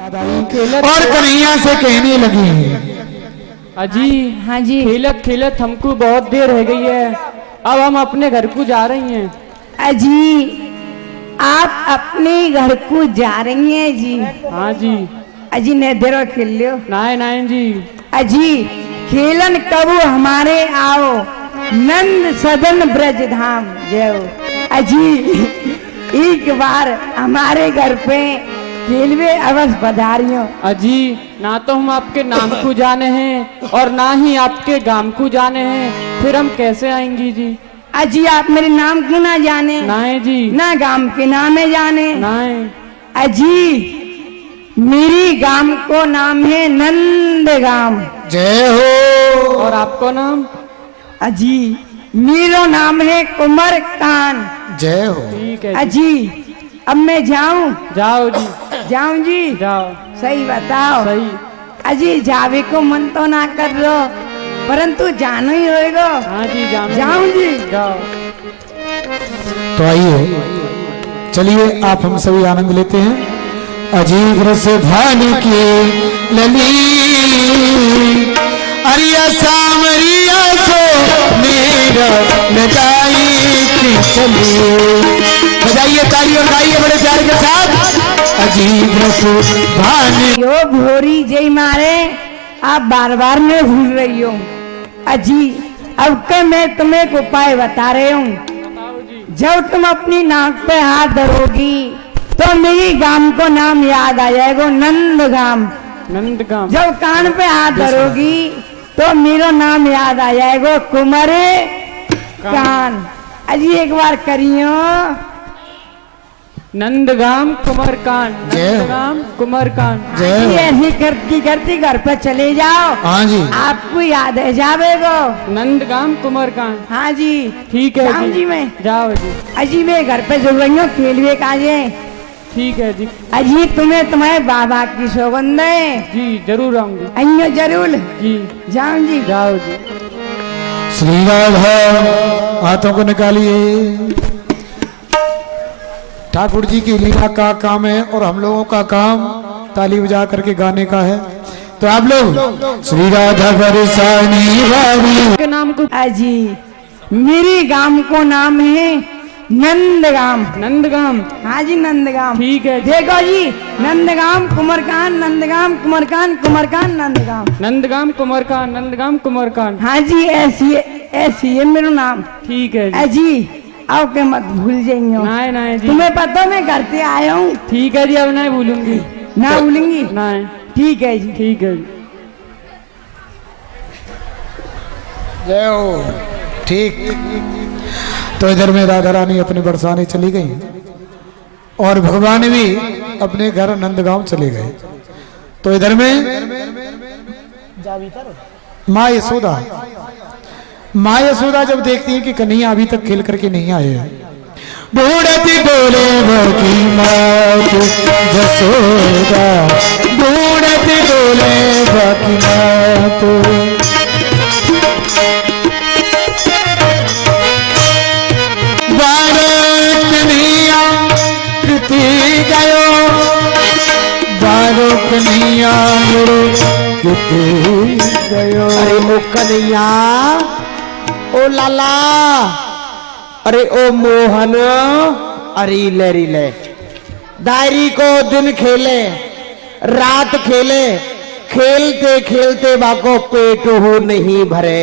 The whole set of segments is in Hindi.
और कन्हैया से कहने लगी, अजी हाँ जी। खेलत खेलत हमको बहुत देर हो गई है, अब हम अपने घर को जा रही हैं। अजी आप अपने घर को जा रही हैं जी? हाँ जी। अजी ने देरो खेल लियो। नाय नाय जी। अजी खेलन कबू हमारे आओ, नंद सदन ब्रज धाम जाओ। अजी एक बार हमारे घर पे खेलवे अवश्य पधारियो। अजी ना तो हम आपके नाम को जाने हैं और ना ही आपके गांव को जाने हैं, फिर हम कैसे आएंगी जी? अजी आप मेरे नाम क्यों ना जाने? नाय जी। ना गांव के नाम है जाने? नाय। अजी मेरी गांव को नाम है नंदगाम। जय हो। और आपको नाम? अजी मेरा नाम है कुमार कान। जय हो। ठीक है जी। अजी अब मैं जाऊं? जाओ जी। जाऊं जी? जाओ। सही बताओ। सही। अजी जावे को मन तो ना कर रो, परंतु जानो ही होएगा। हाँ जी जाऊं जी? जाओ। तो आइए चलिए आप हम सभी आनंद लेते हैं। अजीब रस धान की लली अरिया सामरिया सो मेरा लगाई की चली। बजाइए ताली और गाइए बड़े प्यार के साथ। अजीब रस धान यो भोरी जय मारे आप बार बार मैं भूल रही हूँ। अजी अब के मैं तुम्हें एक उपाय बता रही हूँ। जब तुम अपनी नाक पे हाथ धरोगी तो मेरी गांव को नाम याद आ जाएगा, नंदगाम। नंदगाम। जब कान पे हाथ धरोगी तो मेरा नाम याद आ जाएगा, कुमार कान। अजी एक बार करियो। नंदगाम कुमारकांड। नंदगाम कुमारकांड। ऐसी करती करती घर पे चले जाओ। हाँ जी। आपको याद है जावेगो? नंदगाम कुमारकांड। हाँ जी। ठीक है जाऊं जी मैं? जाओ जी। अजी मैं घर पे जरूर रही हूँ, खेलवे काजे। ठीक है जी। अजी तुम्हें तुम्हारे बाबा की सौगंध है। जी जरूर आऊंगी। अयो जरूर। जी जाऊं जी? जाओ जी। श्री राधा हाथों को निकालिए। ठाकुर जी की लीला का काम है और हम लोगों का काम ताली बजा करके गाने का है। तो आप लोग श्री राधा बरसानी वाली के नाम को? अजी मेरी गांव को नाम है नंदगाम। नंदगाम। हाँ जी नंदगाम। ठीक है। देखो जी नंदगाम कुमारकान, नंदगाम कुमारकान, कुमारकान नंदगाम। नंदगाम कुमारकांड। नंदगाम कुमारकांड। हाँ जी ऐसी है मेरा नाम। ठीक है जी। अजी आओ के मत भूल जाएंगे। नाय नाय जी। तुम्हें पता मैं घर से आया हूँ। ठीक है जी, अब नहीं भूलूंगी। ना भूलेंगी? नाय। ठीक है जी। ठीक है जी। जय हो। ठीक। तो इधर में राधा रानी अपनी बरसाने चली गई और भगवान भी अपने घर नंदगांव चले गए। तो इधर में माँ यशोदा जब देखती है कि कन्हैया अभी तक खेल करके नहीं आए हैं, ढूंढती बोले की मात यशोदा, ढूंढती बोले की मात। कन्हैया गयो। अरे ओ कन्हैया, ओ लाला, अरे ओ मोहन, अरे ले दायरी को दिन खेले रात खेले, खेलते खेलते बाको पेट हो नहीं भरे,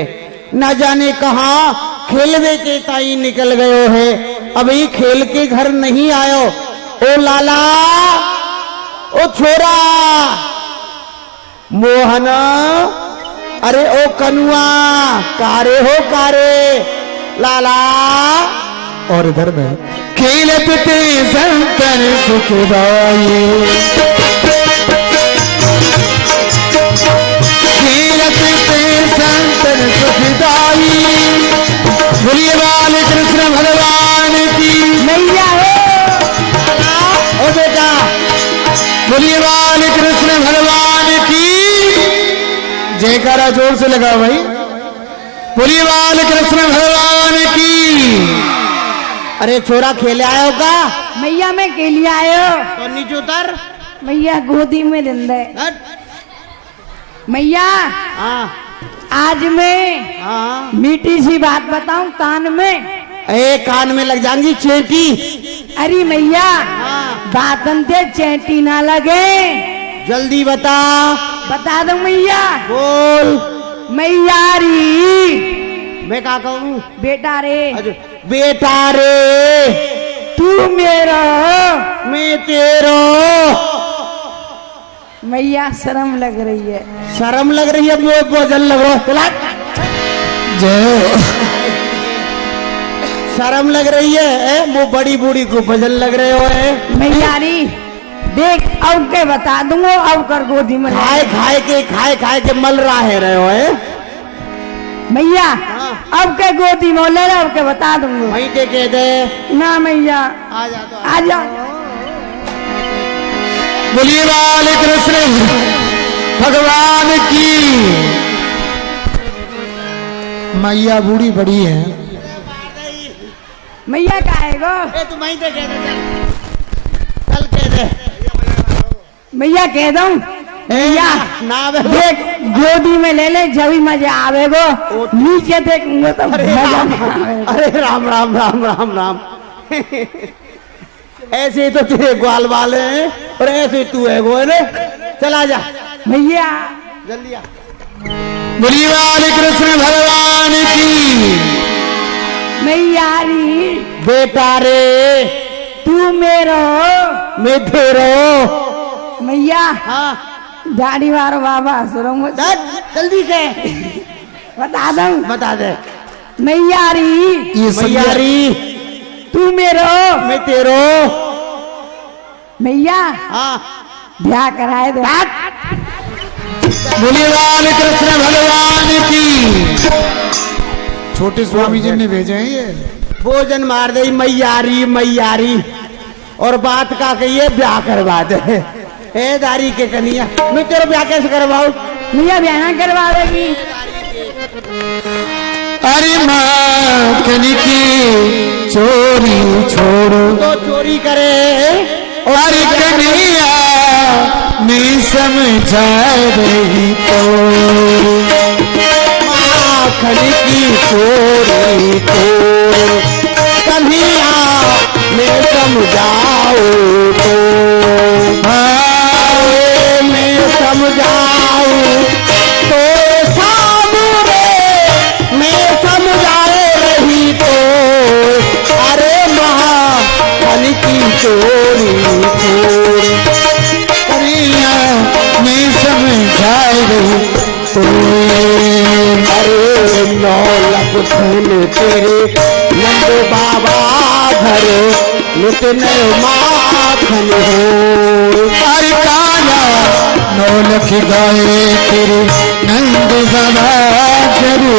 न जाने कहा खेलवे के ताई निकल गयो है, अभी खेल के घर नहीं आयो। ओ लाला, ओ छोरा मोहन, अरे ओ कनुआ, कारे हो कारे लाला। और इधर में खेलत ते संतन सुखदाई, खेलत ते संतन सुखदाई। बोलिए बाल कृष्ण भगवान की मैया हो। ओ बेटा, बोलिए बाल कृष्ण भगवान की जयकारा जोर से लगा भाई। बोलिए बाल कृष्ण भगवान की। अरे छोरा खेले आयो का? मैया मैं के लिए आयो। तो नीचे उतर। मैया गोदी में लिंदे हट। मैया हाँ आज मैं हाँ मीठी सी बात बताऊं कान में। ए कान में लग जाएंगी चेटी। अरे मैया हाँ बात अंते चैटी ना लगे। जल्दी बता। बता दो मैया। बोल। मैयारी मैं क्या कहूँ? बेटा रे अच्छा, बेटा रे तू मेरा मैं तेरो। मैया शर्म लग रही है। शर्म लग रही है? मुझे भोजन लग रहा है। चला। जय शर्म लग रही है? वो बड़ी बूढ़ी को भजन लग रहे हो है? मैयारी देख अब के बता दूंगा अब कर गोदी में खाए खाए के मल रहा है रहे हो है? मैया हाँ। अब के गोदी में ले अब के बता दूंगा। वहीं ते कह दे। ना मैया आ जा तो आ जा। बोलिए बाल कृष्ण भगवान की। मैया बूढ़ी बड़ी है। मैया का है गो? ए तू वहीं ते कह दे। चल कह दे। मैया कह दूं? मैया ना बे। देख गोदी में ले ले जब मजा आवेगो। नीचे देखूंगा तो मजा नहीं आवेगा। अरे राम राम राम राम राम। ऐसे ही तो तेरे ग्वाल वाले हैं और ऐसे ही तू है गो ने। चला जा मैया जल्दी आ। बोलिए बाल कृष्ण भगवान की। मैयारी बेटा रे तू मेरो मैं तेरो। मैया हाँ दाढ़ी वारो बाबा सुरो मुझे जल्दी से बता दूं? बता दे। मैयारी ये संज्ञा मैयारी तू मेरो मैं तेरो। मैया हाँ ब्याह कराए दे। बोलिए बाल कृष्ण भगवान की। छोटे स्वामी जी ने भेजे हैं ये। भोजन मार दे मैयारी मैयारी और बात का कहिए ब्याह करवा दे। ए दारी के कनिया मैं तेरा ब्याह कैसे करवाऊं? मैया ब्याह ना करवा देगी। अरे माखन की चोरी छोड़ो तो चोरी करे। और कन्हैया नहीं समझा रही तो। माखन की चोरी तो कन्हैया मैं समझाऊं तो। मैं समझाऊं तो सामने मैं समझाए रही तो। अरे महाखन की चोरी चोरी कन्हैया नहीं समझा रही तो। अरे नौलख धन तेरे नंद बाबा घर नितिन माखन हो। अरे काला नौलख गाए तेरे नंद बाबा जरू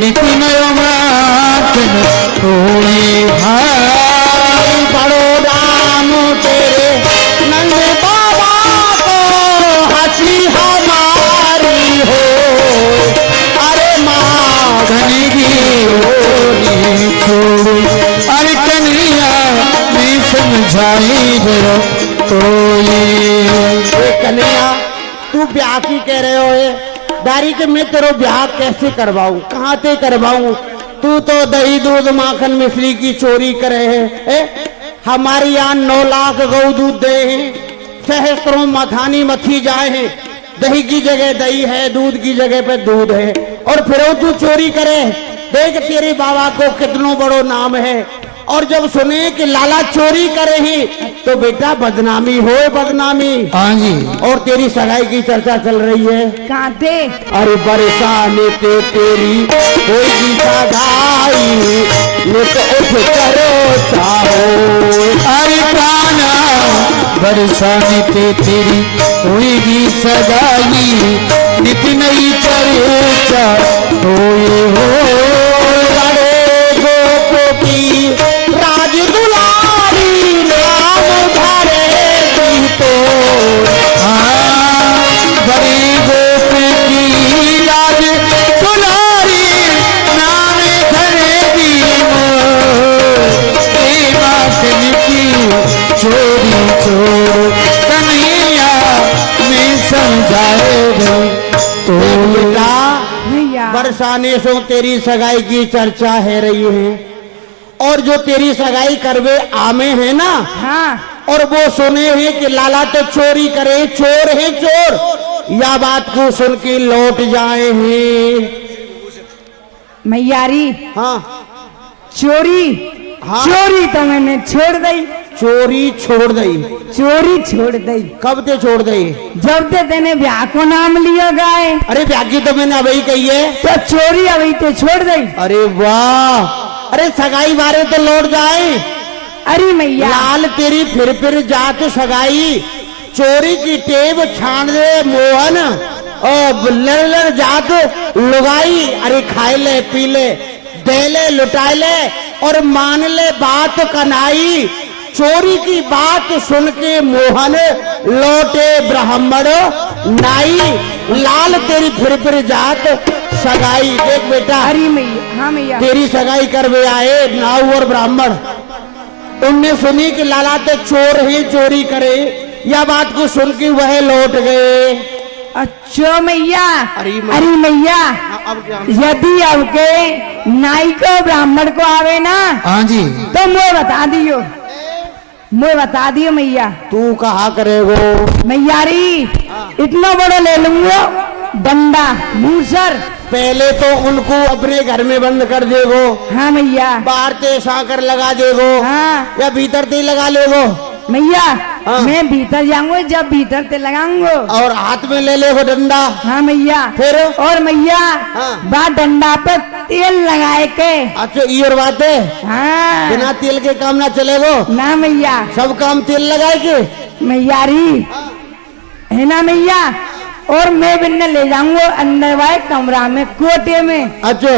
नितिन माखन होई। भाई बड़ो राम तेरे नंद बाबा को हंसी हमारी हो। अरे माँ धनी की होली छोड़ो। अरे कन्हैया नहीं समझाई जरा तो ये। कन्हैया तू ब्याह की कह रहे हो ये? दारी के मैं तेरा ब्याह कैसे करवाऊं? कहाँ से करवाऊं? तू तो दही दूध माखन मिश्री की चोरी करे है। हमारे यहाँ 9 लाख गौ दूध दे हैं, सहस्त्रों मथानी मथी जाए हैं। दही की जगह दही है, दूध की जगह पे दूध है, और फिर वो तू चोरी करे। देख तेरे बाबा को कितनो बड़ो नाम है, और जब सुने कि लाला चोरी करे ही तो बेटा बदनामी हो बदनामी। हाँ जी। और तेरी सगाई की चर्चा चल रही है। कहाँ थे? अरे बरसाने ते तेरी होगी सगाई, नित उठ करो चाहो। अरे काना बरसाने ते तेरी होगी सगाई, नित नई चर्चा होए हो। बड़े गोप की राज दुलारी नाम धरेगी तो। हाँ बड़ी गोप की राज दुलारी नाम धरेगी मोर। माखन की चोरी छोड़ो कन्हैया बरसाने से तेरी सगाई की चर्चा है रही है, और जो तेरी सगाई करवे आमे है ना, हाँ और वो सुने हैं कि लाला तो चोरी करे, चोर है चोर, या बात को सुन के लौट जाए हैं। मैयारी हाँ चोरी, हाँ। चोरी तो मैंने छोड़ दी, चोरी छोड़ दई। चोरी छोड़ दी। कब ते छोड़ दई? जब ते तेने ब्याह को नाम लिया गाय, अरे ब्यागी तो मैंने अभी कही है। तो चोरी अभी तो छोड़ दी। अरे वाह, अरे सगाई बारे तो लौट जाए। अरे मैया लाल तेरी फिर जात सगाई, चोरी की टेब छान दे मोहन, और लड़ जात लुगाई। अरे खाए ले पी ले, दे ले लुटाए ले, और मान ले बात कनाई। चोरी की बात सुन के मोहन लौटे ब्राह्मण नाई। लाल तेरी फिर जात सगाई। देख बेटा, अरे मैया, हाँ मैया, तेरी सगाई करवे आए नाऊ और ब्राह्मण, उनने सुनी कि लाला तो चोर ही चोरी करे, यह बात को सुन के वह लौट गए। अच्छा मैया, अरे मैया। अरे मैया, अब क्या? यदि अब के नाई को ब्राह्मण को आवे ना, हाँ जी, तो मुझे बता दियो, मुझे बता दियो मैया। तू कहा करेगो? मैयारी इतना बड़ा ले लूंगा डंडा मूसर। पहले तो उनको अपने घर में बंद कर देगो, हाँ मैया, बाहर ते साकर लगा देगो, हाँ या भीतर ते लगा लेगो? मैया, हाँ। मैं भीतर जाऊंगा, जब भीतर ते लगाऊंगा। और हाथ में ले लेगो डंडा। हाँ मैया, फिर? और मैया हाँ। बा डंडा पे तेल लगाए के। अच्छा ये और बात है, हाँ बिना तेल के काम ना चलेगो, ना मैया, सब काम तेल लगाए के। मैयारी है ना मैया। और मैं बिन्ने ले जाऊंगा अंदर वाले कमरा में, कोटे में, अच्छा,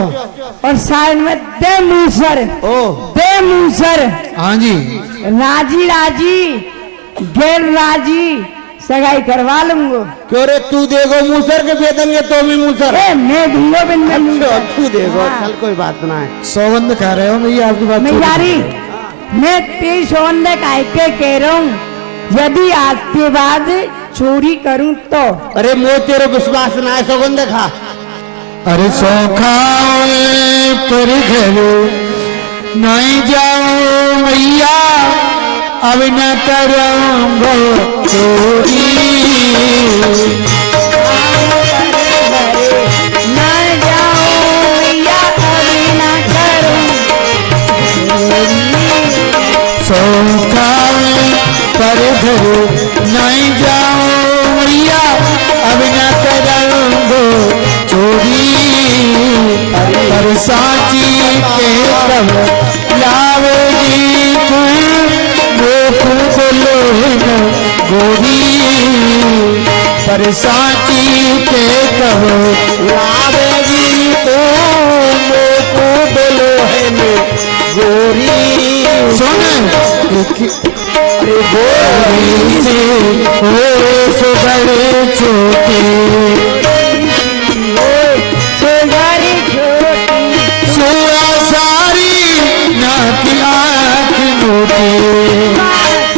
और साइड में दे मूसर, ओ दे मूसर, हाँ जी, राजी राजी गैर राजी सगाई करवा लूंगा। क्यों रे, तू देगो मूसर के दे देंगे तो भी मूसर? ए, मैं दूंगा बिन्ने अच्छा, मूसर। तू देगो, हाँ। चल कोई बात ना है। सौगंध कह रहे हो भैया, आपकी बात छोड़ मैयारी दीजिए। मैं तेरी सौंदर्य काहे के कह रहा हूँ, यदि आज के बाद चोरी करूं तो। अरे मोह तेरे विश्वास ना है, सौगंध खा। अरे सौखा तेरे घर नहीं जाओ मैया, अब न करूंगा चोरी। ना जाओ मैया, अभी ना करूं। सौखा तेरे घर नहीं जाओ मैया, अब न करूंगा चोरी। पर साची के कब लावेगी तू, वो बोलो गोरी। पर साची के कब लावेगी तो मोको बोलो है ने गोरी। सुन अरे गोरी से हो सो बड़े छोटे, सुधारी छोटी, सोया सारी ना की आँख मोटी।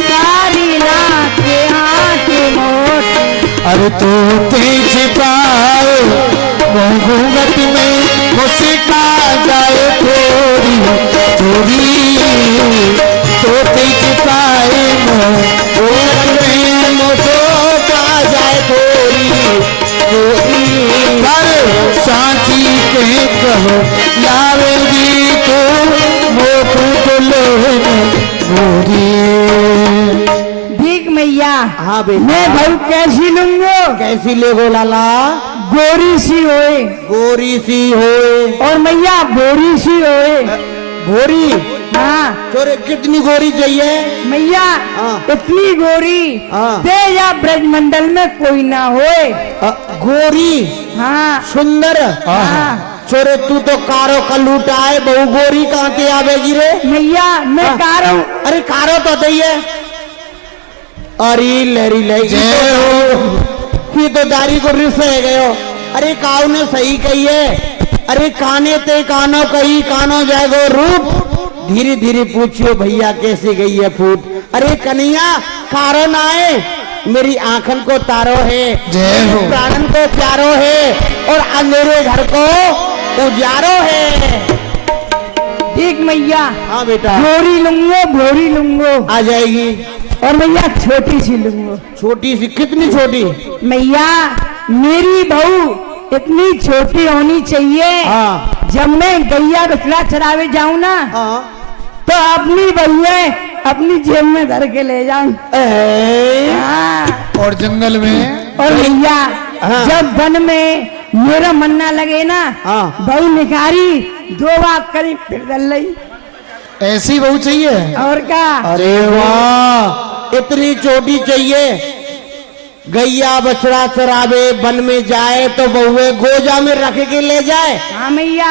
सारी नाक आँख मोटी। अरे तू तेज पाए वो घूंघट में मुस्का जाए थोड़ी थोड़ी। तो तेज पाए घूंघट में मुझको जाए थोड़ी थोड़ी। पर सांची के कहो लावेगी तो मोख तो लोहन गोरी। देख मैया, हाँ बेटा, मैं भाई कैसी लूंगा? कैसी लेगो लाला? गोरी सी होए, गोरी सी होए। और मैया बोरी सी होए। गोरी? हाँ तोरे कितनी गोरी चाहिए? मैया, हाँ। इतनी गोरी हाँ। तेजा ब्रजमंडल में कोई ना होए। गोरी हाँ सुंदर? हाँ छोरे तू तो कारो का लूटा है, बहु गोरी कहाँ से आवेगी रे? मैया, मैं हाँ। कह रहा हूँ। अरे कारो तो दही है। अरे लहरी लही ये तो दारी को रिस रह गए हो। अरे काऊ ने सही कही है। अरे काने ते कानो कही, कानो जाएगो रूप। धीरे धीरे पूछियो भैया कैसे गई है फूट। अरे कन्हैया कारो ना आए, मेरी आंखन को तारो है, जय हो। प्राणन को प्यारो है, और अंधेरे घर को उजारो है। ठीक मैया, हाँ बेटा, भोरी लूंगो आ जाएगी। और मैया छोटी सी लूंगो। छोटी सी? कितनी छोटी? मैया मेरी बहू इतनी छोटी होनी चाहिए, हाँ। जब मैं गैया बछड़ा चरावे जाऊं ना, हाँ। तो अपनी बहुएं अपनी जेब में धर के ले जाऊं। हाँ। और जंगल में? और भैया हाँ। जब वन में मेरा मन ना लगे ना, हाँ। बहू निखारी 2 बार करी फिर डल रही। ऐसी बहू चाहिए? और क्या? अरे वाह, इतनी छोटी चाहिए। गैया बछड़ा चरावे वन में जाए तो बहुए गोजा में रख के ले जाए। हाँ मैया।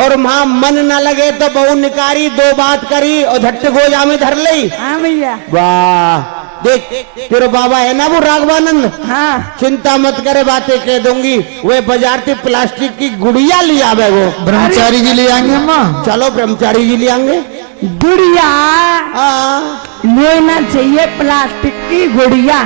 और वहां मन न लगे तो बहू निकारी 2 बात करी और झट्ट गोजा में धर ली। हाँ मैया। वाह, देख तेरे बाबा है ना वो राघवानंद, हाँ। चिंता मत करे, बातें कह दूंगी। वे बाजार से प्लास्टिक की गुड़िया लिया आवे वो। ब्रह्मचारी जी ले आएंगे अम्मा? चलो ब्रह्मचारी जी ले आएंगे। गुड़िया हाँ। लेना चाहिए प्लास्टिक की गुड़िया,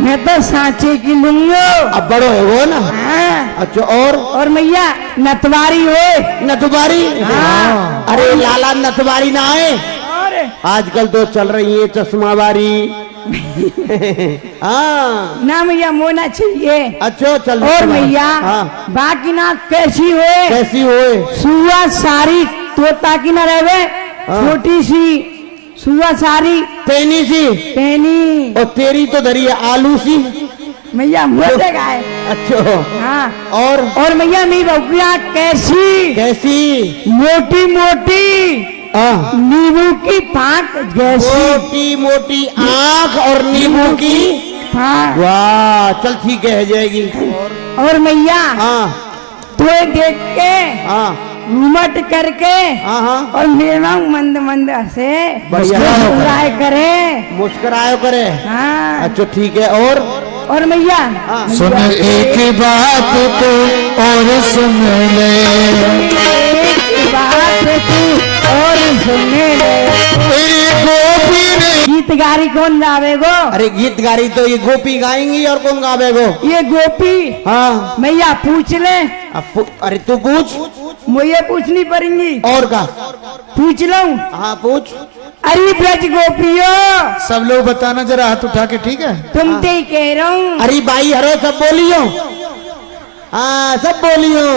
मैं तो सांचे की लूंगा। अब बड़ो है वो ना। हाँ। अच्छा, और मैया नतवारी हो। नथवारी? हाँ। अरे लाला नथवारी ना है, और आजकल तो चल रही है चश्मावारी। हाँ। ना मैया मोना चाहिए। अच्छा चल। और मैया हाँ। बाकी ना कैसी हो? कैसी होए? सुआ सारी तोता की ना रहे, छोटी सी सुआ सारी तेनी सी? तेनी। और तेरी तो धरी है आलू सी। मैया मोटे का है। अच्छा। हाँ। और मैया मेरी बबुआ कैसी? कैसी? मोटी मोटी, हाँ। नींबू की फांक जैसी। मोटी मोटी आँख और नींबू की। हाँ। वाह, चल ठीक है, जाएगी। और मैया हाँ। तो देख के हाँ। घूमट करके हाँ। हाँ। और मेरा मंद मंद हंसे, बढ़िया। मुस्कुराए करे। मुस्कुरायो करे। हाँ। अच्छा ठीक है। और मैया सुन एक बात तो और सुन ले, एक बात तू और सुन ले। गोपी ने गीत गारी कौन गावेगो? अरे गीत गारी तो ये गोपी गाएंगी, और कौन गावेगो? ये गोपी। हाँ। मैया पूछ ले। अरे तू पूछ। मुझे पूछनी पड़ेंगी। और का? पूछ लूं? हाँ पूछ। अरे ब्रज गोपियो, सब लोग बताना जरा हाथ उठा के, ठीक है? तुम ते ही कह रहा हूँ। अरे भाई हरो सब बोलियो। हाँ सब बोलियो।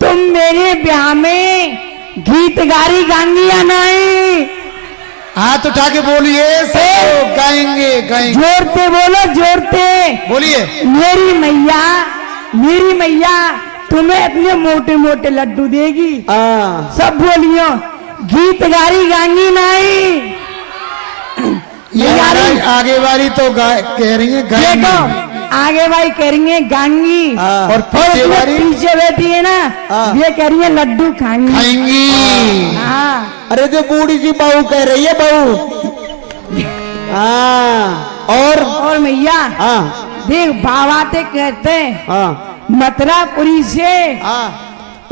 तुम मेरे ब्याह में गीत गारी गाएंगी या नहीं? हाथ उठा के बोलिए, सब लोग गाएंगे गाएंगे। जोरते बोलो, जोरते बोलिए। मेरी मैया तुम्हें अपने मोटे मोटे लड्डू देगी। हाँ। सब बोलियो गीत गारी गाएंगी नहीं? ये आगे वाली तो कह रही है देखो गाएंगी, आगे भाई कह रही है गाएंगी, हाँ। और पीछे वाली पीछे बैठी है ना, हाँ। ये कह रही है लड्डू खाएंगी। खाएंगी। हाँ। अरे जो बूढ़ी सी बहू कह रही है, बहू। हाँ। और मैया हाँ। देख बाबाते कहते हैं हाँ। मथुरापुरी से हाँ।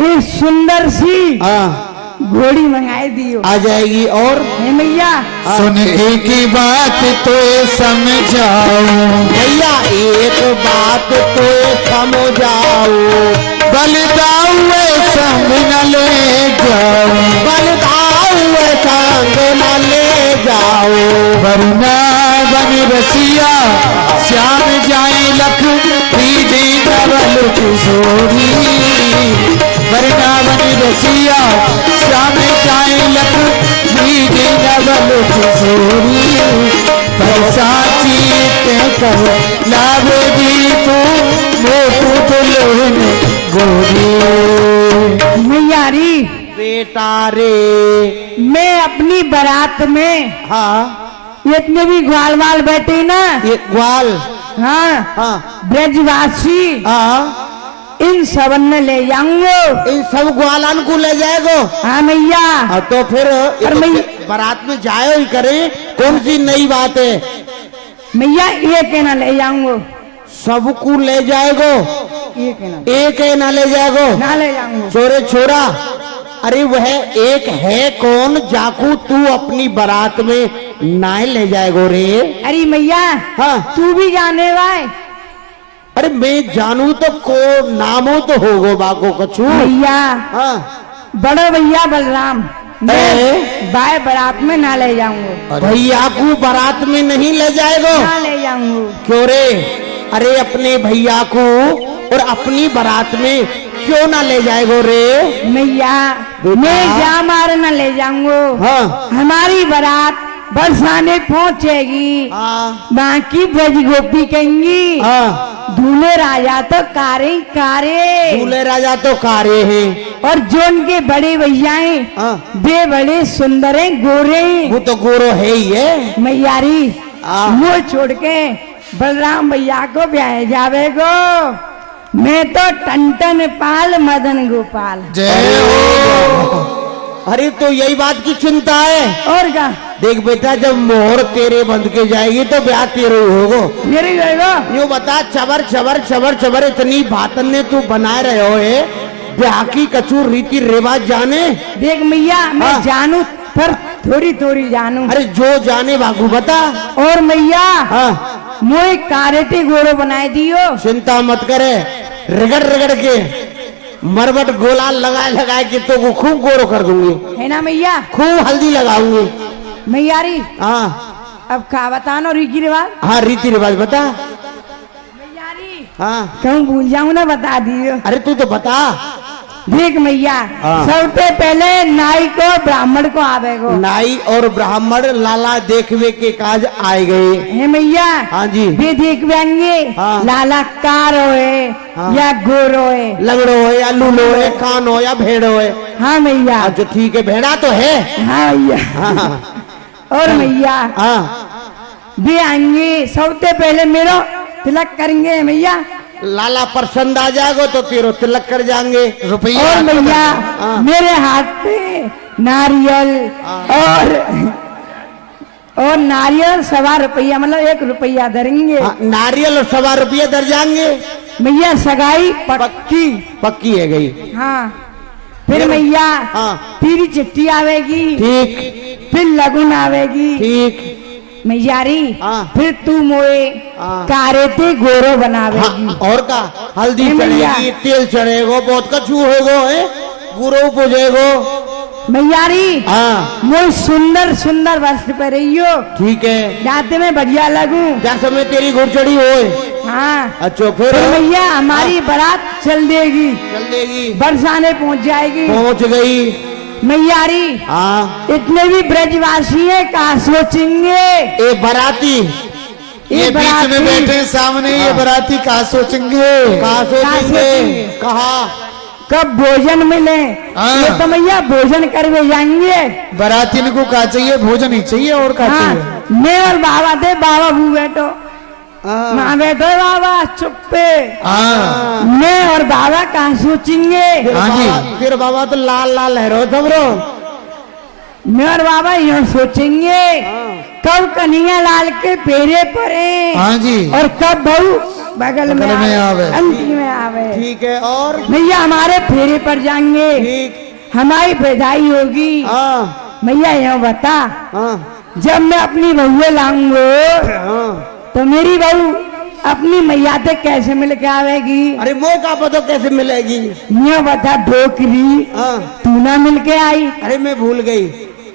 एक सुंदर सी हाँ। घोड़ी मंगाई दियो। आ जाएगी। और हे मैया सुन एक ही बात तो समझाओ, भैया एक बात तो समझाओ, बलिदाऊ संग न ले जाओ, बलदाऊ संग न ले जाओ, वरना बन रसिया श्याम जाए लख दीदी नवल किशोरी, वरना बन रसिया श्याम जाए लख दीदी नवल किशोरी, साची ते कहो लावे दी तू मोटू दुल्हन गोरी। मैया री बेटा रे। मैं अपनी बारात में हाँ। इतने भी ग्वाल वाल बैठे ना, ये ग्वाल। हाँ हाँ। ब्रजवासी, हाँ। इन सबन में ले जाऊंगो। इन सब ग्वालन को ले जाएगो। हाँ मैया। हाँ तो फिर और मैं बारात में जाए ही करे, कौन सी नई बात है? मैया एक है ना ले जाऊंगो। सबको ले जाएगो? एक है ना, एक है ना ले जाएगो? ना ले जाऊंगो। छोरे छोरा, अरे वह एक है कौन जाकू तू अपनी बारात में नाय ले जाएगो रे? अरे मैया हाँ। तू भी जाने भाई, अरे मैं जानू तो को नामो तो होगो बाको कछु। भैया हाँ बड़ो भैया बलराम मैं ए? बाय बारात में ना ले जाऊंगा, भैया को बारात में नहीं ले जाएगो? ना ले जाऊंगा। क्यों रे? अरे अपने भैया को और अपनी बारात में क्यों ना ले जाएगो रे? भैया बेटा। मैं जा मारे ना ले जाऊंगा। हाँ हमारी बारात बरसाने पहुंचेगी, हाँ बाकी ब्रज गोपी कहेंगी हाँ। दूल्हे राजा तो कारे ही कारे, दूल्हे राजा तो कारे हैं। और जो उनके बड़े भैया हैं हाँ वे बड़े सुंदर हैं, गोरे हैं। वो तो गोरो है ही है। मैयारी हाँ। मुँह छोड़ के बलराम भैया को ब्याह जावे गो। मैं तो टन पाल मदन गोपाल। जय हो। अरे तो यही बात की चिंता है। और क्या देख बेटा जब मोहर तेरे बंद के जाएगी तो ब्याह तेरे ही होगो। मेरी गो यूँ बता चबर चबर चबर चबर इतनी बातन ने तू बनाए रहे हो है, ब्याह की कचूर रीति रिवाज जाने। देख मैया मैं हाँ। जानू पर थोड़ी थोड़ी जानू। अरे जो जाने बागू बता। और मैया हाँ मोए कारेटे गोरो बनाए दियो। चिंता मत करे, रगड़ रगड़ के मरबट गोला लगाए लगाए के तो वो खूब गोरो कर दूंगी, है ना मैया? खूब हल्दी लगाऊंगी। मैयारी हाँ अब का बताना रीति रिवाज। हाँ रीति रिवाज बता। मैयारी हाँ कहूँ भूल जाऊँ ना बता दियो। अरे तू तो बता। देख मैया हाँ। सबसे पहले नाई को ब्राह्मण को आवेगो। नाई और ब्राह्मण लाला देखवे के काज आए गए। है मैया? हाँ जी। वे देखेंगे हाँ। लाला कार होए हाँ। या गोरो है। लगड़ो है या लूलो है, कान हो या भेड़ हो। हाँ मैया। अच्छा ठीक है, भेड़ा तो है। हाँ मैया। हाँ और मैया हाँ वे आएंगे सबसे पहले मेरो तिलक करेंगे मैया। लाला पसंद आ जाएगो तो तेरो तिलक कर जाएंगे। रुपया और मैया हाँ। मेरे हाथ पे नारियल और नारियल 1.25 रुपया मतलब 1 रुपया धरेंगे। हाँ, नारियल और 1.25 रुपये दर जाएंगे। मैया सगाई पक्की। पक्की है गई। हाँ फिर मैया हाँ। पीरी चिट्ठी आवेगी, ठीक फिर लगुन आवेगी ठीक। मैयारी। हाँ। फिर तू मोए हाँ। कारेते गोरो बनावेगी। हाँ, और का हल्दी ए मैया। चढ़ेगी, तेल चढ़ेगो, बहुत कछु होगो है, गुरु पूजेगो। मैयारी हाँ मोई सुंदर सुंदर वस्त्र पर रहियो, ठीक है। जाते में बढ़िया लगूं। क्या समय तेरी घुड़चड़ी होए। हाँ अच्छा फिर फिर मैया हमारी बारात चल देगी, चल देगी। बरसाने पहुंच जाएगी। पहुंच गई। मैयारी हाँ इतने भी ब्रजवासी है कहा सोचेंगे। ए बराती ये बीच बाराती में बैठे सामने ये बराती कहा सोचेंगे। कहा सोचेंगे? सोचेंगे, कहा कब भोजन मिले हाँ। ये तो मैया भोजन करके जाएंगे। बरातीन को क्या चाहिए? भोजन ही चाहिए और क्या हाँ चाहिए? मैं और बाबा थे, बाबा भू बैठो हाँ। ना बैठो बाबा चुप पे। हाँ मैं और बाबा कहा सोचेंगे। हाँ जी। फिर बाबा तो लाल लाल लहरो थमरो। मैं और बाबा यूं सोचेंगे कब कन्हैया लाल के पेरे पड़े हाँ जी। और कब बहू बगल में में आवे। अंती में आवे। ठीक है और भैया हमारे फेरे पर जाएंगे, ठीक। हमारी विदाई होगी। हाँ भैया यूं बता हाँ जब मैं अपनी बहुए लाऊंगा हाँ। तो मेरी बहू अपनी मैया से कैसे मिल के आवेगी? अरे मोह का पता कैसे मिलेगी? यूं बता ढोकरी हाँ तू ना मिल के आई? अरे मैं भूल गई।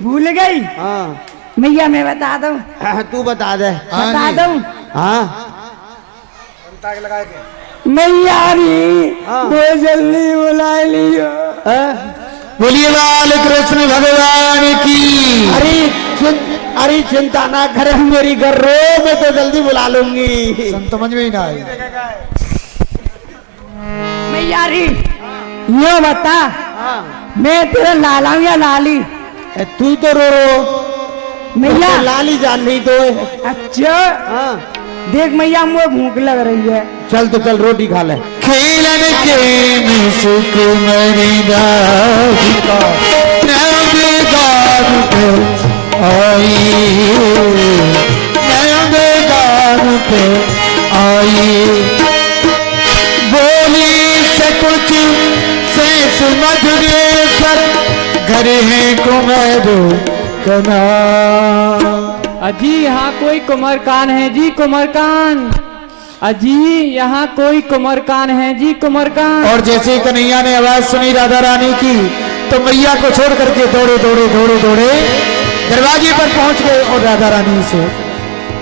भूल गई? हाँ मैया मैं बता दूं, हाँ, तू बता दे। हाँ बता जी। दूं हाँ मैया री हाँ। वो जल्दी बुला लियो। बोलिए बाल कृष्ण भगवान की। अरे चिंता ना करे, मेरी घर रो, मैं तो जल्दी बुला लूंगी। समझ में ही ना आई। मैया री यो बता हाँ। मैं तेरा लाला हूं या लाली? ए, तू तो रो मैया लाली जान नहीं तो है। अच्छा हाँ देख मैया मुझे भूख लग रही है। चल तो चल रोटी खा ले। खेलन के में सुकुमारी राधिका नवदार पे आई, नवदार पे आई। बोली से कुछ से सुमधुरे पर घर है कुमारो कना। अजी यहाँ कोई कुमारकान है जी, कुमारकान। अजी यहाँ कोई कुंवरकान है जी, कुंवरकान। और जैसे ही कन्हैया ने आवाज सुनी राधा रानी की तो मैया को छोड़ करके दौड़े दौड़े दौड़े दौड़े दरवाजे पर पहुंच गए और राधा रानी से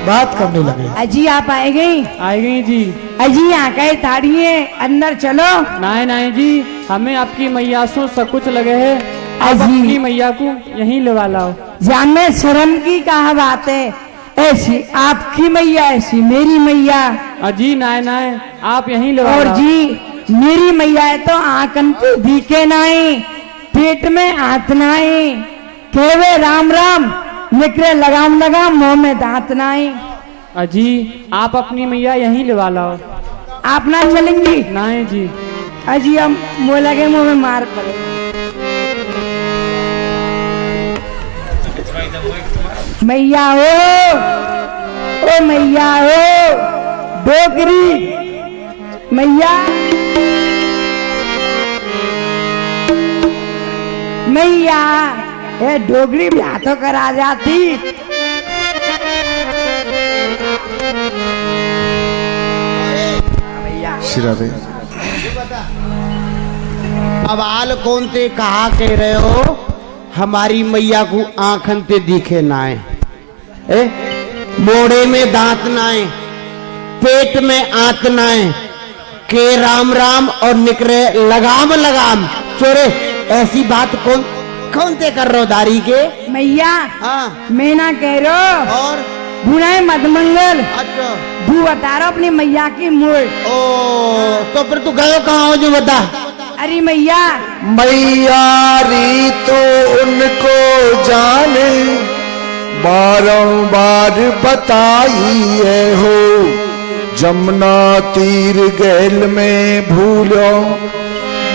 बात करने लगे। अजी आप आए गई? आई गई जी। अजी यहाँ कहे थाड़ी है, अंदर चलो। नहीं नहीं जी, हमें आपकी मैया से सकुच लगे है, आप अजी। अपनी मैया को यहीं लगा लाओ। जान में शर्म की कहा बात है, ऐसी आपकी मैया ऐसी मेरी मैया। अजी नाय नाय, आप यहीं लगा और लाओ। जी मेरी मैया है तो आंकन पे दिखे नाई, पेट में हाथ नाई, केवे राम राम निकले लगाम लगाम, मुंह में दांत नाई। अजी आप अपनी मैया यहीं लगा लाओ। आप ना चलेंगी? नहीं जी। अजी हम मुँह लगे मुंह में मार पड़े। मैया हो, ओ मैया हो, डोगरी मैया, मैया ये डोगरी भी हाथों करा जाती। राधे अब आल कौन ते कहा कह रहे हो हमारी मैया को आंखन ते दिखे नाए, मोड़े में दांत नाए, पेट में आंत नाए, के राम राम और निकरे लगाम लगाम चोरे। ऐसी बात कौन कौन ते कर रहे हो दारी के? मैया हाँ मैं ना कह रहा और बुनाए मधमंगल, अच्छा तू बता रहा अपनी मैया की मोड़। ओ तो फिर तू गयो कहाँ हो जो बता। अरे मैया मैयारी तो उनको जाने बारंबार बताइए हो, जमुना तीर गैल में भूलो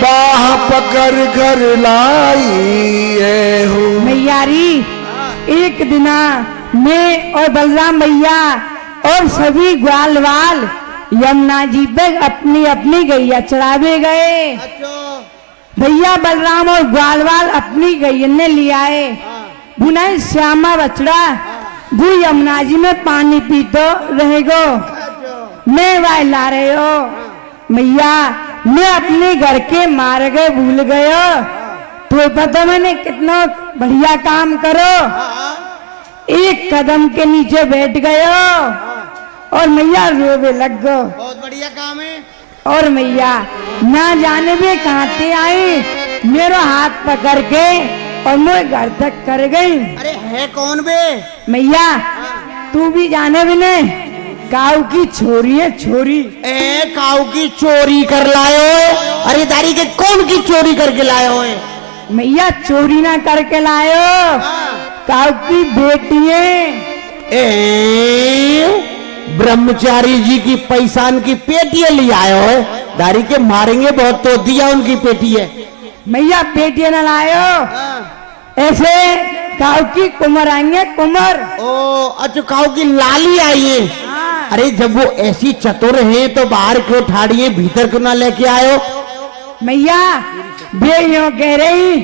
बाह पकड़ कर लाइए हो। मैयारी एक दिना मैं और बलराम भैया और सभी ग्वाल वाल यमुना जी पे अपनी अपनी गैया चढ़ावे गए। भैया बलराम और ग्वाल वाल अपनी गैया ने लिया है, बुनाई श्यामा बछड़ा वो यमुना जी में पानी पीतो रहेगो, मैं वाय ला रहे हो। मैया मैं अपने घर के मार्ग भूल गयो, तो पता मैंने कितना बढ़िया काम करो। एक कदम के नीचे बैठ गयो और मैया रोवे लग गो। बहुत बढ़िया काम है। और मैया ना जाने भी कहाँ से आई, मेरा हाथ पकड़ के और मैं घर तक कर गई। अरे है कौन बे? मैया तू भी जाने भी नहीं, काऊ की छोरी है छोरी। ए काऊ की चोरी कर लाए हो? अरे दारी के कौन की चोरी करके लाए हो? मैया चोरी ना करके लायो, काऊ की बेटी है। ब्रह्मचारी जी की पैसान की पेटियां ले आए हो? दारी के मारेंगे बहुत तो दिया उनकी पेटी है। मैया पेटियां न लायो, ऐसे काऊ की कुमर आएंगे कुमर। ओ अच्छा काऊ की लाली आई है। अरे जब वो ऐसी चतुर हैं तो बाहर क्यों ठाड़िए भीतर क्यों ना लेके आयो? मैया बे यूं कह रही,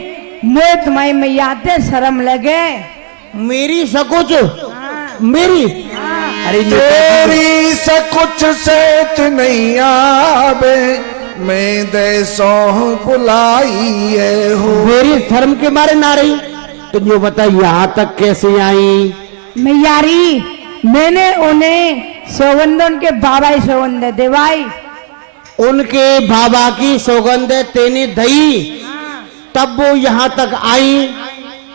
मुझे तुम्हारी मैया ते शर्म लगे। मेरी सकुच मेरी अरे तेरी सकुच सेठ नहीं आवे, मैं देसो बुलाइए हो। मेरी शर्म के मारे ना रही तो जो बता यहाँ तक कैसे आई? मैयारी मैंने उन्हें सौगंध उनके बाबा ही सौगंध दे भाई, उनके बाबा की सौगंध तेने दई तब वो यहाँ तक आई।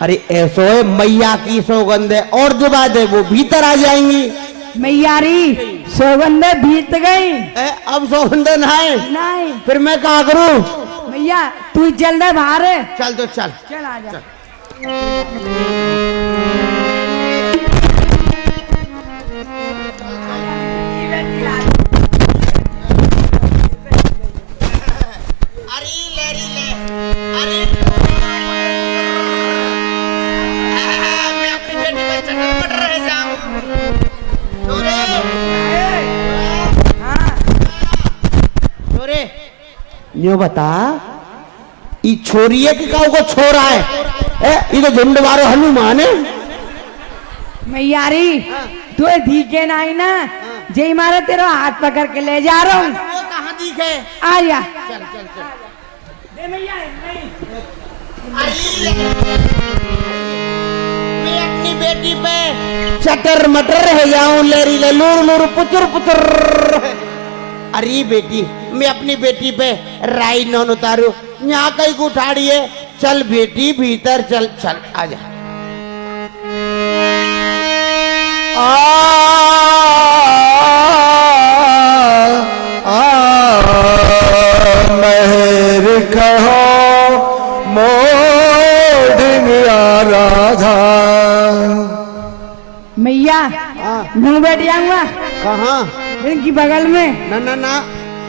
अरे ऐसो है मैया की सौगंध है और जो बात है वो भीतर आ जाएंगी। मैयारी सौगंध बीत गई। अब सौगंध ना है नहीं फिर मैं क्या करूं? मैया तू चल दे बाहर। चल तो चल। चल आ जा। यो बता ई छोरी है कि काऊ को छोरा है? ये तो झुंड वारो हनुमान है। मैयारी तू धीके नहीं ना, जय मारे तेरा हाथ पकड़ के ले जा रहा हूँ। वो कहाँ दिखे? आ जा। चल चल चल। दे भैया, नहीं। मैं अपनी बेटी पे चटर मटर रह जाऊं, लेरी ले लूर लूर पुचुर पुचुर। अरे बेटी, मैं अपनी बेटी पे राई नौन उतारू, यहाँ कहीं को उठाड़ी है। चल बेटी भीतर चल, चल आजा। महर कहो मोड़ राधा। मैया मैं बैठ जाऊंगा कहाँ? इनकी बगल में। ना ना ना,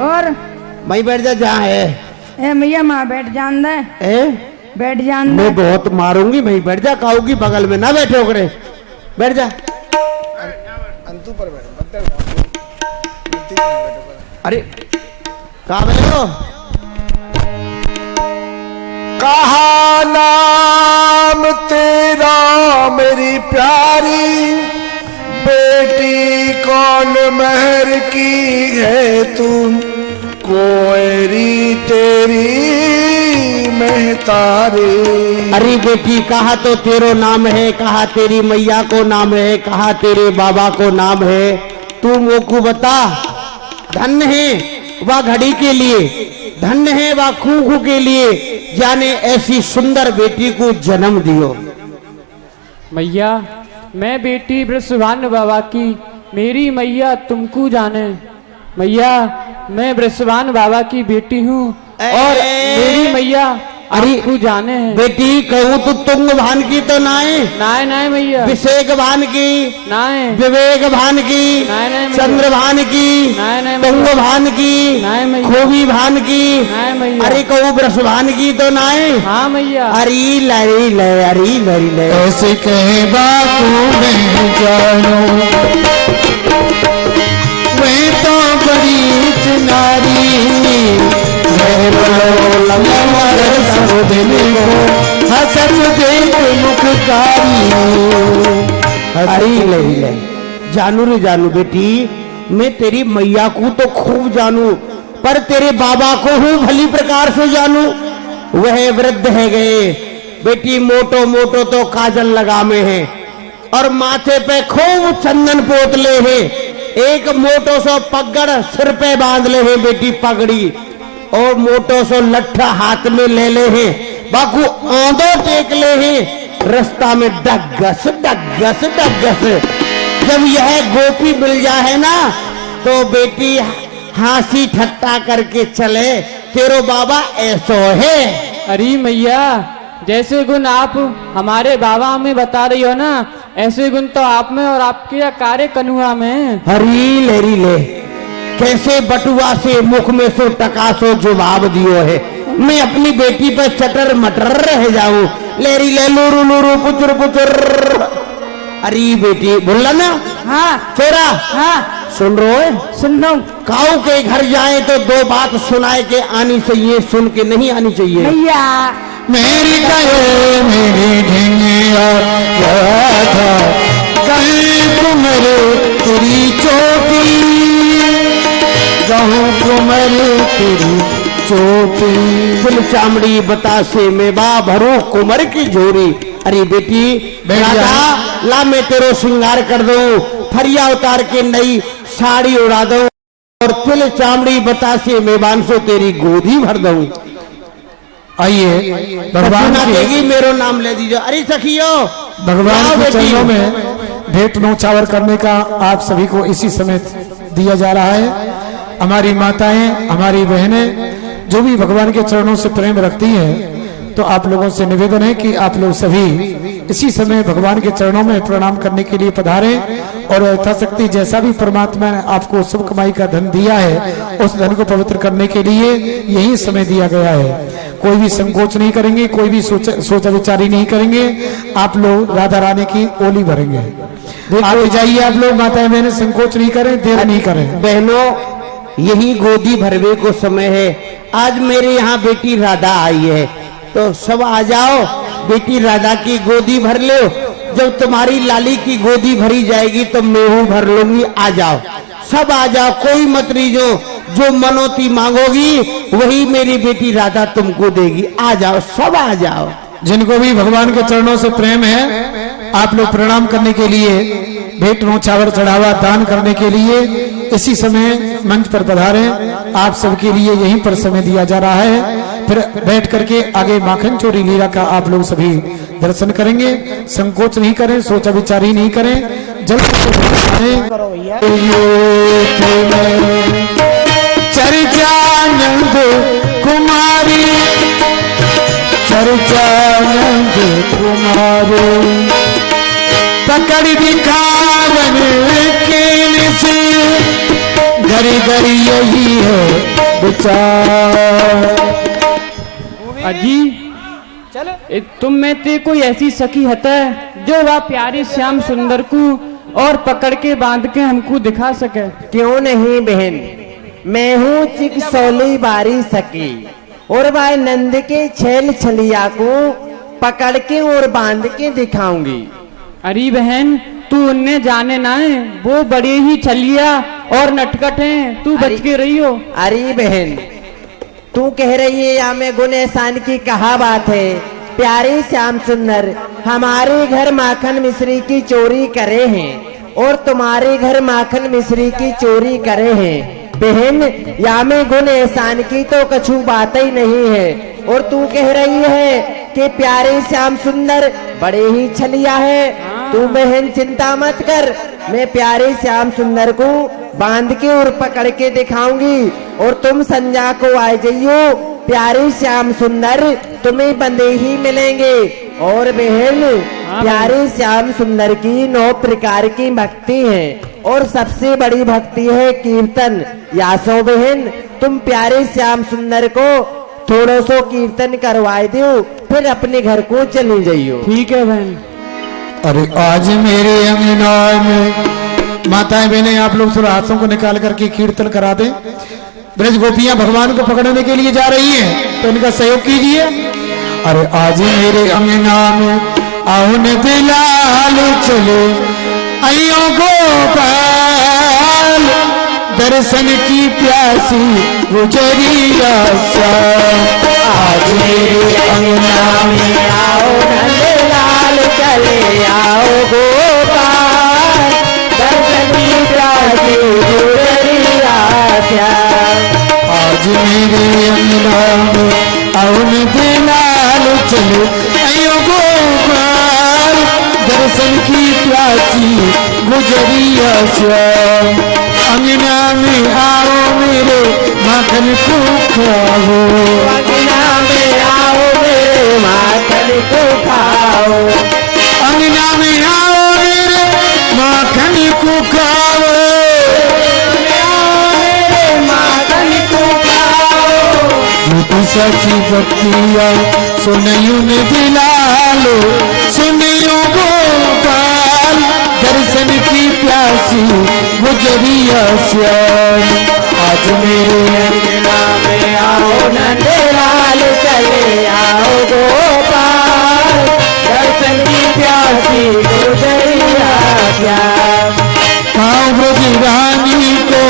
और मैं बैठ जा जहाँ है। ए मैया माँ बैठ जान दे, ए? बैठ जान दे। मैं बहुत मारूंगी, मैं बैठ जा, खाऊंगी बगल में, ना बैठो करे, बैठ जा। अरे कहा बोले हो? कहा नाम तेरा मेरी प्यारी बेटी, कौन महर की है तू, कोयरी तेरी महतारी। अरे बेटी, कहा तो तेरो नाम है, कहा तेरी मैया को नाम है, कहा तेरे बाबा को नाम है, तू मोकू बता। धन्य है वह घड़ी के लिए, धन्य है वह खूखू के लिए, जाने ऐसी सुंदर बेटी को जन्म दियो। मैया मैं बेटी वृषभानु बाबा की, मेरी मैया तुमको जाने। मैया मैं वृषभानु बाबा की बेटी हूँ और मेरी मैया आपको जाने हैं। बेटी कहूँ तो तुंग भान की तो नाए, नाय नाय मैया, विवेक भान की, नाय विवेक भान की, नाय नाय मैया, चंद्र भान की, नाय नाय तुंग मैया, भान की, नाय मैया, खोबी भान की, नाय मैया, अरे कहूँ ब्रश भान की तो नाए। हाँ मैया। अरे लरी ले, अरे लरी ले। ऐसे कहे बापू मैं जानू, मैं तो बड़ी नारी, हसत देख मुखकारी। अरे लरी ले, जानू रे जानू बेटी, मैं तेरी मैया को तो खूब जानू, पर तेरे बाबा को हूँ भली प्रकार से जानू। वह वृद्ध है गए बेटी, मोटो मोटो तो काजल लगा में है और माथे पे खूब चंदन पोतले हैं, एक मोटो सो पगड़ सिर पे बांध ले हैं बेटी पगड़ी, और मोटो सो लट्ठा हाथ में ले ले हैं, बाकू आंधो टेक ले हैं। रास्ता में डगस डगस डगस, जब यह गोपी मिल जाए ना तो बेटी हंसी ठट्टा करके चले, तेरो बाबा ऐसो है। अरे मैया जैसे गुण आप हमारे बाबा में बता रही हो ना, ऐसे गुण तो आप में और आपके कार्य कनुआ में। हरी लेरी ले, कैसे बटुआ से मुख में सो टका सो जवाब दियो है। मैं अपनी बेटी पर चटर मटर रह जाऊं, लेरी ले लूरू लूरू पुचुर पुचुर। अरे बेटी बोला ना, हाँ चोरा हाँ सुन रो है? सुन रहा हूँ। काऊ के घर जाए तो दो बात सुनाए के आनी चाहिए, सुन के नहीं आनी चाहिए। भैया मेरी कहे मेरी ढिंगिया था, कहीं कुमर तेरी चोटी, कहूँ कुमर तेरी चोटी। फुल चामड़ी बतासे में बा भरो कुमर की जोरी। अरे बेटी राजा ला मैं तेरो श्रृंगार कर दूं, फरिया उतार के नई साड़ी उड़ा दूं और तिल चामड़ी बतासे में बांसो तेरी गोदी भर दूं। आइए भगवान ना के देगी मेरो नाम ले दीजिए। अरे सखियो भगवान जाओ के बेटी। चरणों में भेंट नौछावर करने का आप सभी को इसी समय दिया जा रहा है। हमारी माताएं, हमारी बहनें जो भी भगवान के चरणों से प्रेम रखती हैं, तो आप लोगों से निवेदन है कि आप लोग सभी इसी समय भगवान के चरणों में प्रणाम करने के लिए पधारें और यथाशक्ति जैसा भी परमात्मा ने आपको शुभ कमाई का धन दिया है, उस धन को पवित्र करने के लिए यही समय दिया गया है। कोई भी संकोच नहीं करेंगे, कोई भी सोचा विचारी नहीं करेंगे, आप लोग राधा रानी की ओली भरेंगे। आगे जाइए आप लोग, माताएं बहनें संकोच नहीं करें, देर नहीं करें। बहनों यही गोदी भरवे को समय है। आज मेरे यहाँ बेटी राधा आई है, तो सब आ जाओ, बेटी राधा की गोदी भर लो। जब तुम्हारी लाली की गोदी भरी जाएगी तो मैं हूँ भर लूंगी, आ जाओ सब आ जाओ, कोई मत रीझो, जो मनोती मांगोगी वही मेरी बेटी राधा तुमको देगी। आ जाओ, सब आ जाओ। जिनको भी भगवान के चरणों से प्रेम है, आप लोग प्रणाम करने के लिए, भेंट न्योछावर चढ़ावा दान करने के लिए इसी समय मंच पर पधारे। आप सबके लिए यहीं पर समय दिया जा रहा है। फिर बैठ करके आगे माखन चोरी लीला का आप लोग सभी दर्शन करेंगे। संकोच नहीं करें, सोचा विचार ही नहीं करें, जल्द चर्चानंद कुमारी, चर्चानंद कुमारी, पकड़ दिखावन के से घरी घरी यही है विचार। अजी तुम में ते कोई ऐसी सखी है जो वह प्यारी श्याम सुंदर को और पकड़ के बांध के हमको दिखा सके? क्यों नहीं बहन, मैं हूँ चिकसौली बारी सकी और भाई नंद के छेल छलिया को पकड़ के और बांध के दिखाऊंगी। अरे बहन तू उन्हें जाने ना है, वो बड़े ही छलिया और नटखट हैं, तू बच के रही हो। अरे बहन तू कह रही है या मैं गुण एहसान की कहा बात है। प्यारे श्याम सुंदर हमारे घर माखन मिश्री की चोरी करे हैं और तुम्हारे घर माखन मिश्री की चोरी करे हैं। बहन या में गुण एहसान की तो कछु बात ही नहीं है। और तू कह रही है कि प्यारे श्याम सुंदर बड़े ही छलिया है। तू बहन चिंता मत कर, मैं प्यारे श्याम सुंदर को बांध के और पकड़ के दिखाऊंगी और तुम संध्या को आ जाइयो। प्यारे श्याम सुंदर तुम्हें बंदे ही मिलेंगे। और बहन प्यारे श्याम सुंदर की 9 प्रकार की भक्ति है और सबसे बड़ी भक्ति है कीर्तन। यासो बहन तुम प्यारे श्याम सुंदर को थोड़ा सो कीर्तन करवाए दो, फिर अपने घर को चली जाइयो। ठीक है बहन। अरे आज मेरे अंगना में माताएं बहनें आप लोग थोड़ा हाथों को निकाल करके कीर्तन करा दें। ब्रज गोपियां भगवान को पकड़ने के लिए जा रही हैं, तो इनका सहयोग कीजिए। अरे आज मेरे अंगना में आओ न बिलाल चले, आइयो गोपाल दर्शन की प्यासी गुजरिया सा। आज मेरे अंगना में आओ नंदलाल चले, आओ गोपाल दर्शन की प्यासी गुजरिया सा। आज मेरे अंगना में आओ न बिलाल चले, आइयो गोपाल दर्शन की प्यासी गुजरिया सा। अंगना में आओ मेरे माखन को खाओ, अंगना में आओ मेरे माखन को खाओ, अंगना में आओ मेरे माखन को खाओ, माखन को खाओ। झूठी सच्ची भक्तिया सुनियो न बिलालो, सुनियो गोपाल दर्शन की प्यासी गुजरिया श्याम। आज मेरे अंगना में आओ नंदलाल चले, आओ गोपाल दर्शन की प्यासी गुजरिया श्याम। खाओ ब्रज रानी को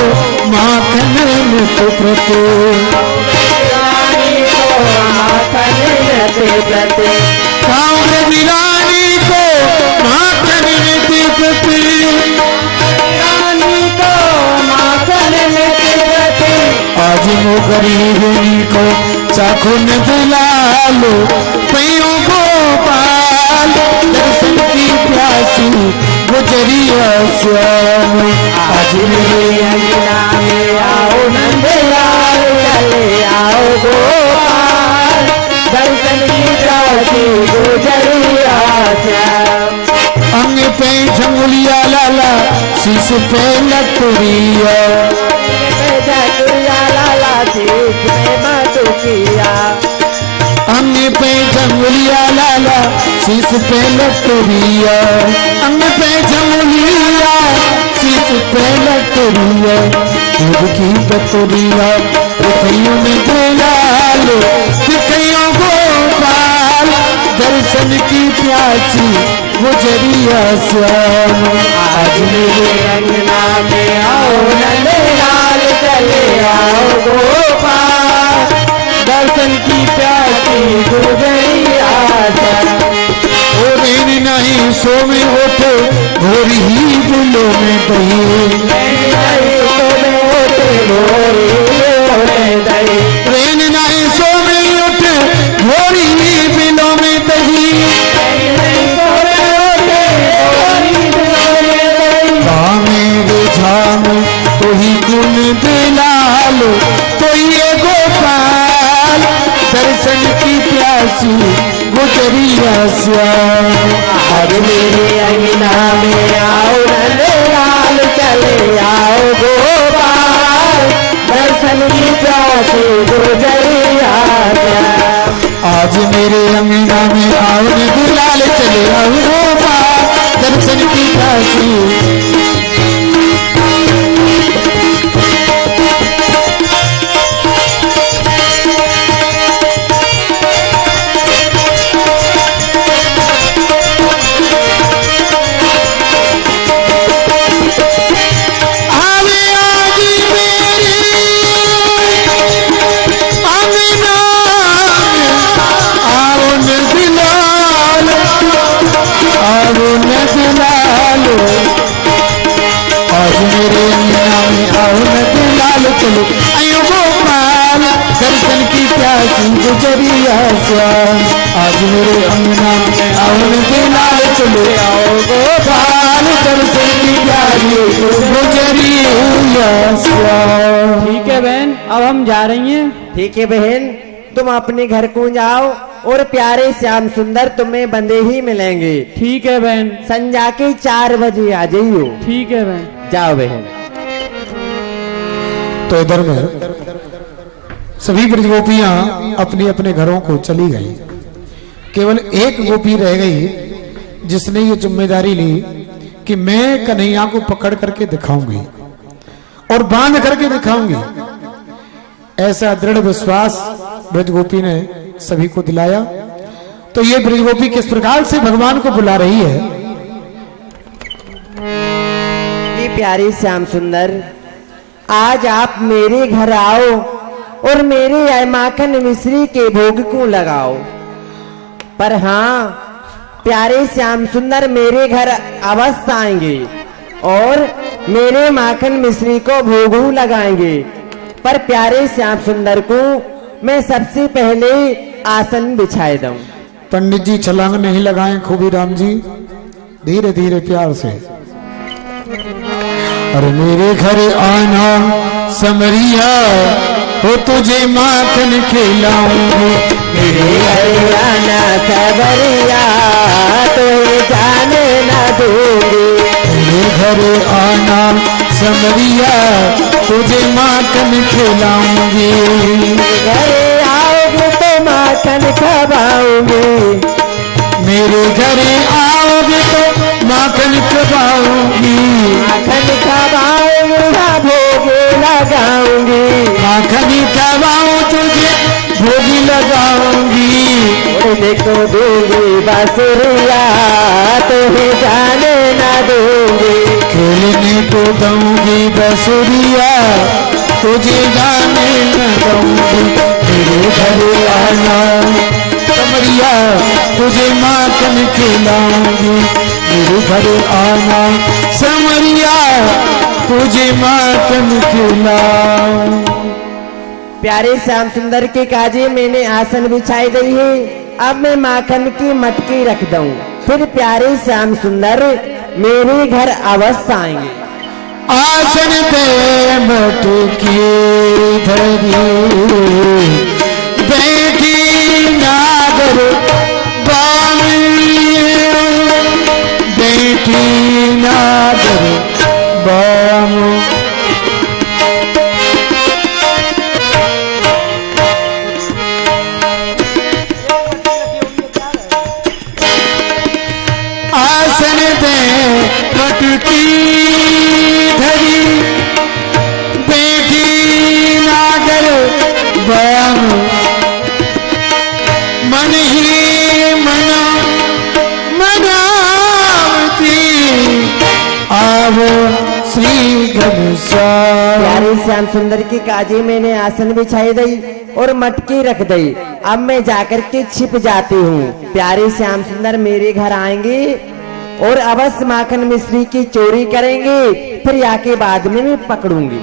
माखन मुख प्रति, रानी को माखन मुख प्रति, खाओ ब्रज रानी को माखन मुख प्रति, रानी को माखन मुख प्रति। आज मो गरीबी को चाखुन दिलालो, पैयो गोपाल दर्शन की प्यासी गुजरिया श्याम। आज मेरे अंगना में आओ नंदलाल चले, आओ गोपाल दर्शन की प्यासी गुजरिया श्याम। अंग पे झंगुलिया लाला, शीश पे लटुरिया, लाला शीश में मधुकिया। अंग पे झंगुलिया लाला, शीश पे लटुरिया, अंग पे झंगुलिया, शीश पे लटुरिया, दूध की बतुरिया दिखइयों में दिलालो, दिखइयों गोपाल दर्शन की प्यासी गुजरिया श्याम। आज मेरे अंगना में आओ नंदलाल चले आओ गोपाल, दर्शन की प्यासी गुजरिया श्याम। ओ दिन नहीं सो में उठे भोरी ही दिलों में दही। ट्रेन नहीं सो में उठे भोरी ही दिलों में दही। बामे बुझाम तो ही गुण दिलाल तो ये गोपाल, दर्शन की प्यासी गुजरिया श्याम। आज मेरे अंगना में आओ नंदलाल चले आओ गोपाल, दर्शन की प्यासी गुजरिया श्याम। आज मेरे अंगना में आओ नंदलाल चले आओ गोपाल, दर्शन की प्यासी। आयो गोपाल, दर्शन की प्यासी गुजरिया श्याम। आज मेरे अंगना में आओ नंदलाल चले आओ गोपाल, दर्शन की प्यासी गुजरिया श्याम। ठीक है बहन, अब हम जा रही हैं। ठीक है बहन, तुम अपने घर को जाओ और प्यारे श्याम सुंदर तुम्हें बंदे ही मिलेंगे। ठीक है बहन। संजा के 4 बजे आ जाइयो। ठीक है बहन। जाओ बहन। तो इधर में सभी ब्रज गोपियां अपने अपने घरों को चली गई। केवल एक गोपी रह गई जिसने ये जिम्मेदारी ली कि मैं कन्हैया को पकड़ करके दिखाऊंगी और बांध करके दिखाऊंगी। ऐसा दृढ़ विश्वास ब्रज गोपी ने सभी को दिलाया। तो ये ब्रज गोपी किस प्रकार से भगवान को बुला रही है। ये प्यारे श्याम सुंदर, आज आप मेरे घर आओ और मेरे माखन मिश्री के भोग को लगाओ। पर हाँ, प्यारे श्याम सुंदर मेरे घर अवश्य आएंगे और मेरे माखन मिश्री को भोग लगाएंगे। पर प्यारे श्याम सुंदर को मैं सबसे पहले आसन बिछाए दूं। पंडित जी छलांग नहीं लगाएं खूबी राम जी, धीरे धीरे प्यार से। अरे मेरे घर आना समरिया, हो तुझे माखन खिलाऊंगी। मेरे घर आना सबरिया, तुझे जाने न दूंगी। मेरे घर आना समरिया, तुझे माखन खिलाऊंगी। घर आओगे तो माखन खवाऊंगी। मेरे घर आओगे तो माखन खवाऊंगी। माखन खवाऊंगी, भोग लगाऊंगी। माखन खवाऊं तुझे भोग लगाऊंगी। देखो दूंगी बांसुरिया, तुझे जाने न दूंगी। खेलने को दूंगी बांसुरिया, तुझे जाने न दूंगी। मेरे घर आना समरिया, तुझे माखन खिलाऊंगी। मेरे घर आना समरिया, तुझे माखन खिलाऊं। प्यारे श्याम सुंदर के काजे मैंने आसन बिछाई दी है। अब मैं माखन की मटकी रख दूं, फिर प्यारे श्याम सुंदर मेरे घर अवश्य आएंगे। आसन पे मटकी धरी, बैठी नागर बामी, बैठी नागर बामी। आसन पे मटकी धरी, बैठी नागर बयान। मन ही मन श्याम सुंदर की काजी मैंने आसन बिछाई दई और मटकी रख दई। अब मैं जाकर के छिप जाती हूँ। प्यारे श्याम सुंदर मेरे घर आएंगे और अवश्य माखन मिश्री की चोरी करेंगे, फिर यहाँ के बाद में मैं पकड़ूंगी।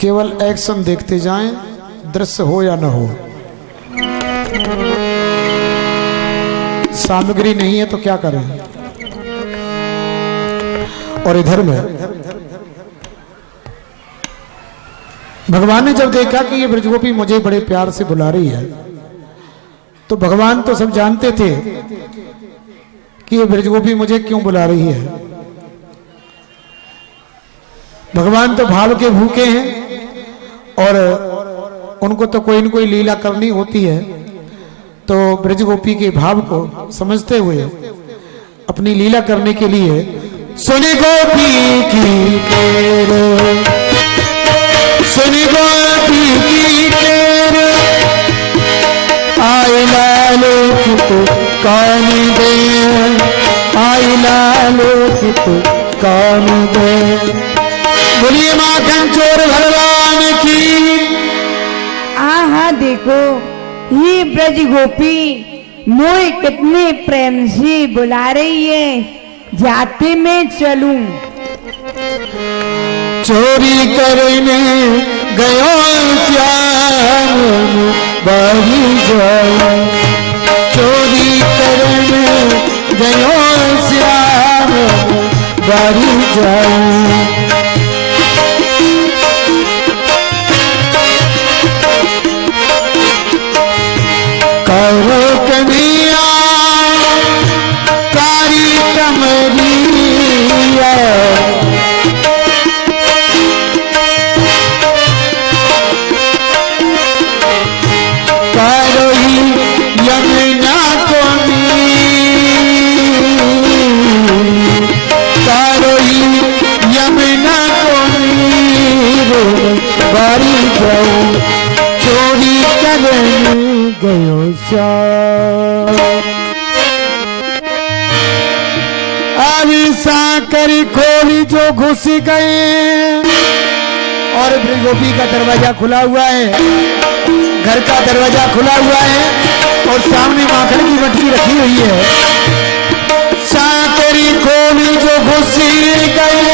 केवल एक्शन देखते जाएं, दृश्य हो या न हो। सामग्री नहीं है तो क्या करें। और इधर में भगवान ने जब देखा कि ये ब्रजगोपी मुझे बड़े प्यार से बुला रही है, तो भगवान तो सब जानते थे कि ये ब्रजगोपी मुझे क्यों बुला रही है। भगवान तो भाव के भूखे हैं और उनको तो कोई न कोई लीला करनी होती है। तो ब्रजगोपी के भाव को समझते हुए अपनी लीला करने के लिए सुनी गोपी की तेरे, सुनी गोपी की तेरे, आई लालो की तो कान दे, आई लालो की तो कान दे। बोलिए माखन चोर भगवान की। हाँ देखो ये ब्रज गोपी मोए कितने प्रेम से बुला रही है, जाते मैं चलूं। चोरी करने गयो श्याम बारी जाओ, चोरी करने गयो श्याम बारी जाओ। करो कन्हैया कारी कमरिया, करो ही यमुना को नीर, करो ही यमुना को नीर, बारी जाओ चोरी करने गयो श्याम। अभी साकर खोली जो घुस गए और ब्रजगोपी का दरवाजा खुला हुआ है, घर का दरवाजा खुला हुआ है और सामने माखन की मटकी रखी हुई है। साकरी खोली जो घुस गए,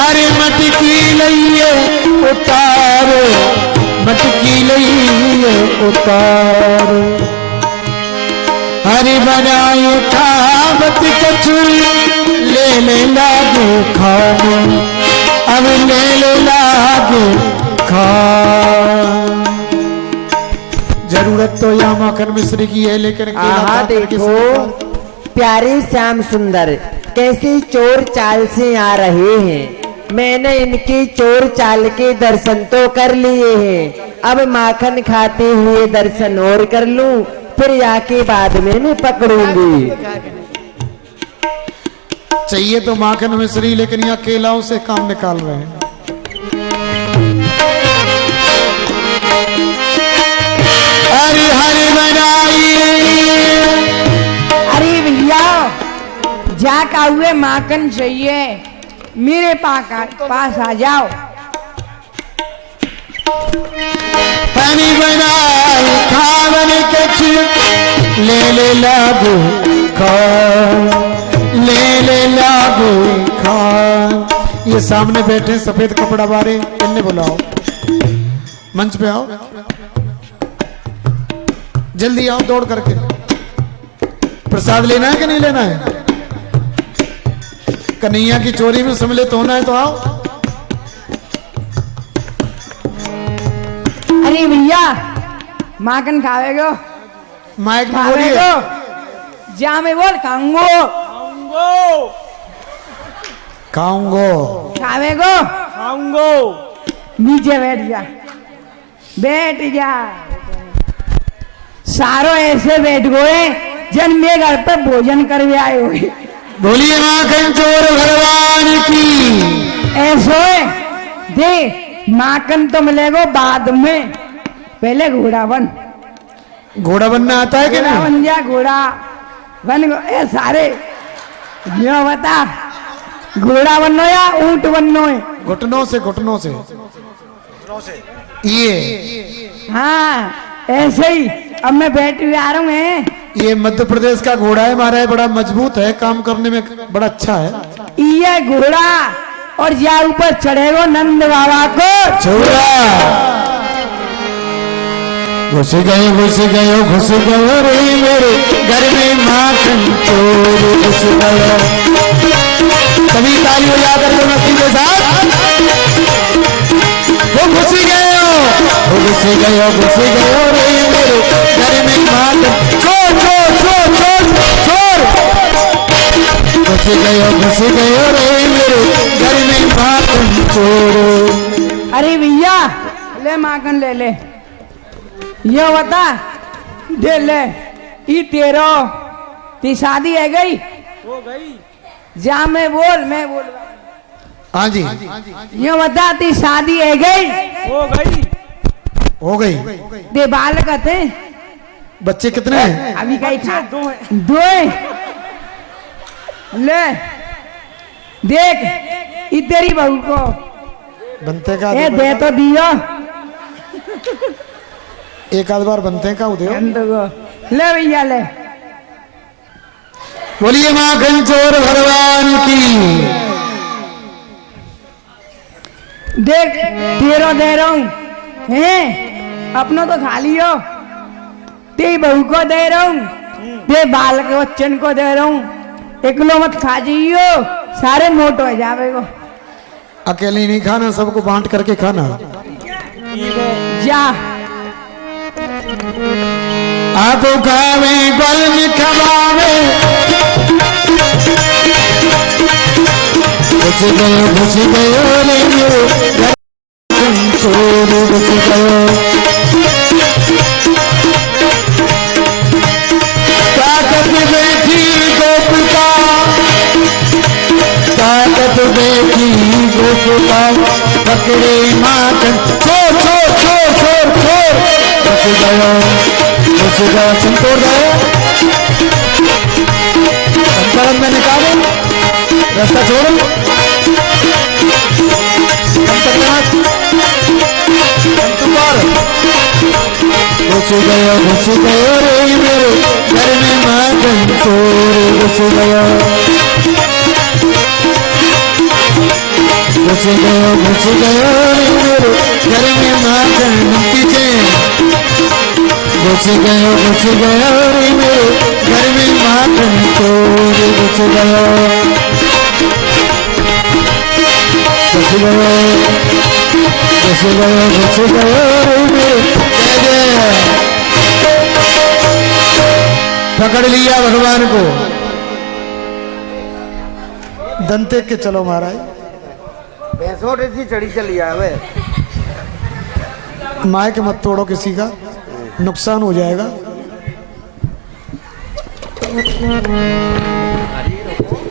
अरे मटकी लइए उतारो, मटकी लइए उतारो। हरि बनाए खावत कचुरी ले लागो खानो, अब ले लागो खान। जरूरत तो यहाँ माखन मिश्री की है, लेकिन आहा देखो प्यारे श्याम सुंदर कैसी चोर चाल से आ रहे हैं। मैंने इनकी चोर चाल के दर्शन तो कर लिए हैं, अब माखन खाते हुए दर्शन और कर लूं, फिर यहाँ के बाद में मैं पकड़ूंगी। चाहिए तो माखन मिश्री, लेकिन यहाँ केलाओं से काम निकाल रहे हैं। हरि हरि बनाइए। अरे भैया जाका हुए माखन चाहिए, मेरे पास आ जाओ। पानी बनाए खावन कछ ले लागो खान, ले लागो खान। ये सामने बैठे सफेद कपड़ा वाले, इन्हें बुलाओ, मंच पे आओ, जल्दी आओ दौड़ करके। प्रसाद लेना है कि नहीं लेना है? कन्हैया की चोरी में सम्मिलित होना है तो आओ। अरे भैया माखन खावेगो? माइक में बोलिए। जा में बोल खाऊंगो। खाऊंगो। खावेगो? खाऊंगो। नीचे बैठ जा, बैठ जा। सारो ऐसे बैठ गए जन में घर पे भोजन करवे आए हुए। बोलिए माखन चोर भगवान की। ऐसो दे माखन तो मिलेगो बाद में, पहले घोड़ा बन। घोड़ा बनना आता है कि घोड़ा नहीं? बन जा, घोड़ा बन गो। ए सारे यो बता घोड़ा बननो या ऊंट बननो है? घुटनों से ये हाँ ऐसे ही। अब मैं बैठ भी आ रहा हूँ है। ये मध्य प्रदेश का घोड़ा है हमारा, बड़ा मजबूत है, काम करने में बड़ा अच्छा है। ये घोड़ा और या ऊपर चढ़ेगो नंद बाबा को छोड़ा घुस गयो रे मेरे घर में माखन चोर घुस गयो। सभी ताली बजा कर मस्ती के साथ। वो घुस गयो रे मेरे घर में माखन चोर घुस गयो रे मेरे घर में माखन चोर। अरे भैया ले माखन ले ले। ये बता दे ले। ई तेरो ती शादी है गई? हो गई। जा मैं बोल। हाँ जी ये बता ती शादी है गई? हो गई। दे बालक थे बच्चे कितने हैं? अभी कहीं खा दो है। ले देख ई तेरी बहू को बनते का ए दे तो दियो। एक आध बार बनते का उदय। ले भैया ले। बोलिए माखन चोर भगवान की। देख तेरो दे रहा हूँ है, अपनों तो खा लियो। ते बहू को दे रहा हूँ, ते बाल के बच्चन को दे रहा हूँ। एकलो मत खा जाइयो, सारे मोट हो जावेगो। अकेले नहीं खाना, सबको बांट करके खाना। जा आप खावे बल में खवावे। घुस गयो रे मेरे चोर घुस गयो। ताकत बैठी गोपिका, ताकत बैठी गोपिका, पकड़े माखन चोर घुस गयो संतोर गयो। संतरण में निकालो, रास्ता छोड़ो। घुस गयो रे मेरे घर में माखन चोर घुस गयो। घुस गयो रे मेरे घर में माखन पीछे। घुस गयो रे मेरे घर में माखन चोर घुस गयो। घुस गयो रे मेरे। पकड़ लिया भगवान को। दंते के चलो महाराज। भैंसों जैसी चढ़ी चली आवे। माइक मत तोड़ो, किसी का नुकसान हो जाएगा।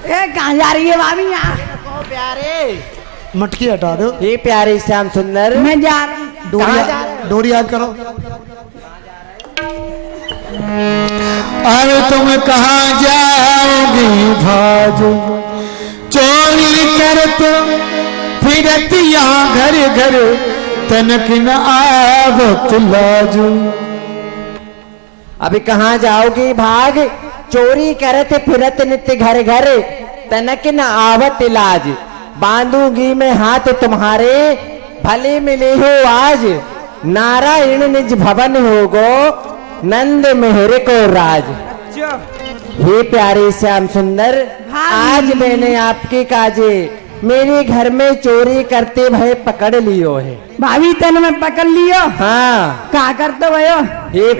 ए कहाँ जा रही है भाभी? यहाँ प्यारे मटकी हटा दो। ये प्यारे श्याम सुंदर मैं जा रहा हूँ। डोरी याद करो। अरे तुम कहाँ जाओगी भाजो, चोरी करत फिरत यहाँ घर घर, तनक न आवत लाजो। अभी कहाँ जाओगी भाग, चोरी करत फिरत नित्य घर घर, तनक न आवत इलाज। बांधूंगी मैं हाथ तुम्हारे, भले मिले हो आज। नारायण निज भवन होगो, नंद मेहर को राज। हे प्यारे श्याम सुंदर, आज मैंने आपके काजे मेरे घर में चोरी करते भय पकड़ लियो है। भाभी तन में पकड़ लियो। हाँ क्या करते भयो? ये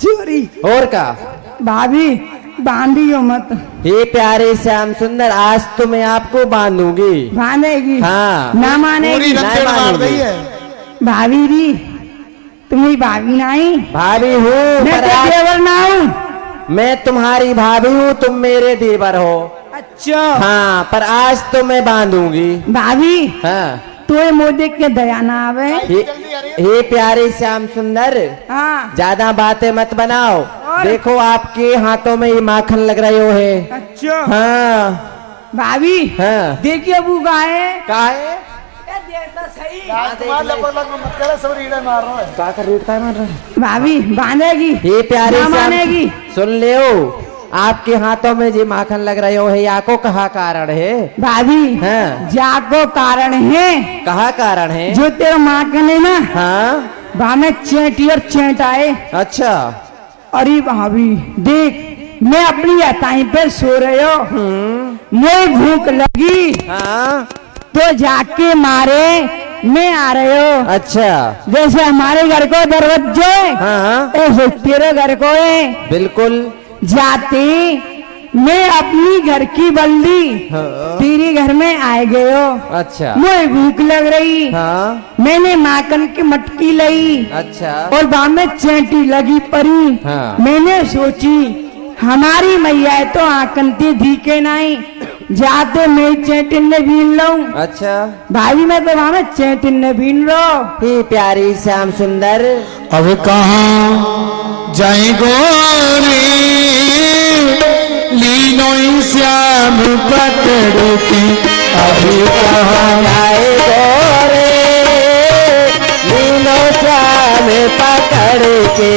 चोरी और का भाभी बांधियो मत। हे प्यारे श्याम सुंदर, आज तो मैं आपको बांधूंगी। बांधेगी? हाँ। ना मानेगी। मार दी है भाभी री, तुम्हें भाभी नहीं? भाभी हूँ, मैं तो देवर ना हूँ। मैं तुम्हारी भाभी हूँ, तुम मेरे देवर हो। अच्छा हाँ, पर आज तो मैं बांधूंगी। भाभी हाँ तो मोदी के दया ना आवे। हे प्यारे श्याम सुंदर, हाँ ज्यादा बातें मत बनाओ। देखो आपके हाथों में ये माखन लग रहे हो है। अच्छा हाँ भाभी हाँ। देखिए अबू का है का है का कर रेट का मार रहा है भाभी बांधेगी ये प्यारे ना मानेगी सुन ले आपके हाथों में जी माखन लग रहे हो है या को कहा कारण है भाभी हाँ। जाको कारण है कहा कारण है जो तेरा माखन है ना हाँ वहाँ में चेंटी और चेंट आए। अच्छा अरे भाभी देख मैं अपनी अताई पे सो रहे हो मुझे भूख लगी हाँ तो जाके मारे मैं आ रहे हो। अच्छा जैसे हमारे घर को दरवाजे हाँ ऐसे तेरे घर को है। बिल्कुल जाते मैं अपनी घर की बल्दी हाँ। तेरे घर में आए गए हो। अच्छा मुझे भूख लग रही हाँ मैंने माखन की मटकी लाई अच्छा और वहाँ में चेंटी लगी पड़ी। हाँ। मैंने सोची हमारी मैया तो आकंती धीके नहीं जाते मैं चेटिन ने बीन लूं। अच्छा भाभी मैं तो वहाँ में चेटिन ने बीन लो। ही प्यारी श्याम सुंदर अब कहाँ जाए गोरी लीनो श्याम पकड़ के अभी कहाँ आए गोरे लीनो श्याम पकड़ के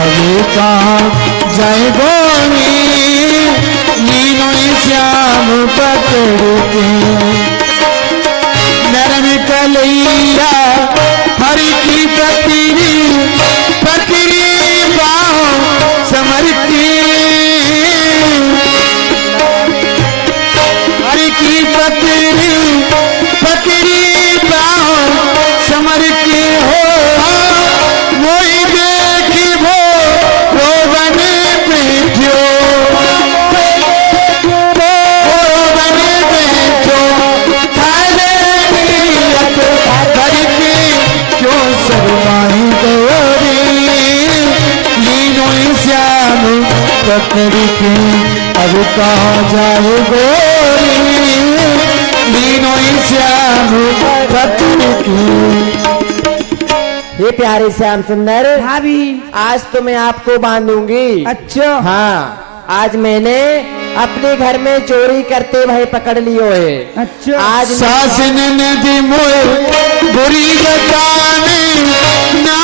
अभी कहाँ जाए गोरी लीनो श्याम पकड़ के नरम कलैया हरि की पकड़ी पकड़ी बाहों समर की हरि की पकड़ी पकड़ी बाहों समर की हो वही देखी वो रोवन बैठो रोवन बैठो थाले नीयत करके क्यों शर्माई गोरी लीनो श्याम पकड़ के अब कहाँ जाए गोरी लीनो श्याम पकड़ के। हे प्यारे श्याम सुंदर भाभी आज तो मैं आपको बांधूंगी। अच्छा हाँ आज मैंने अपने घर में चोरी करते भाई पकड़ लियो है। अच्छा आज सास नदी मोए बुरी बताने ना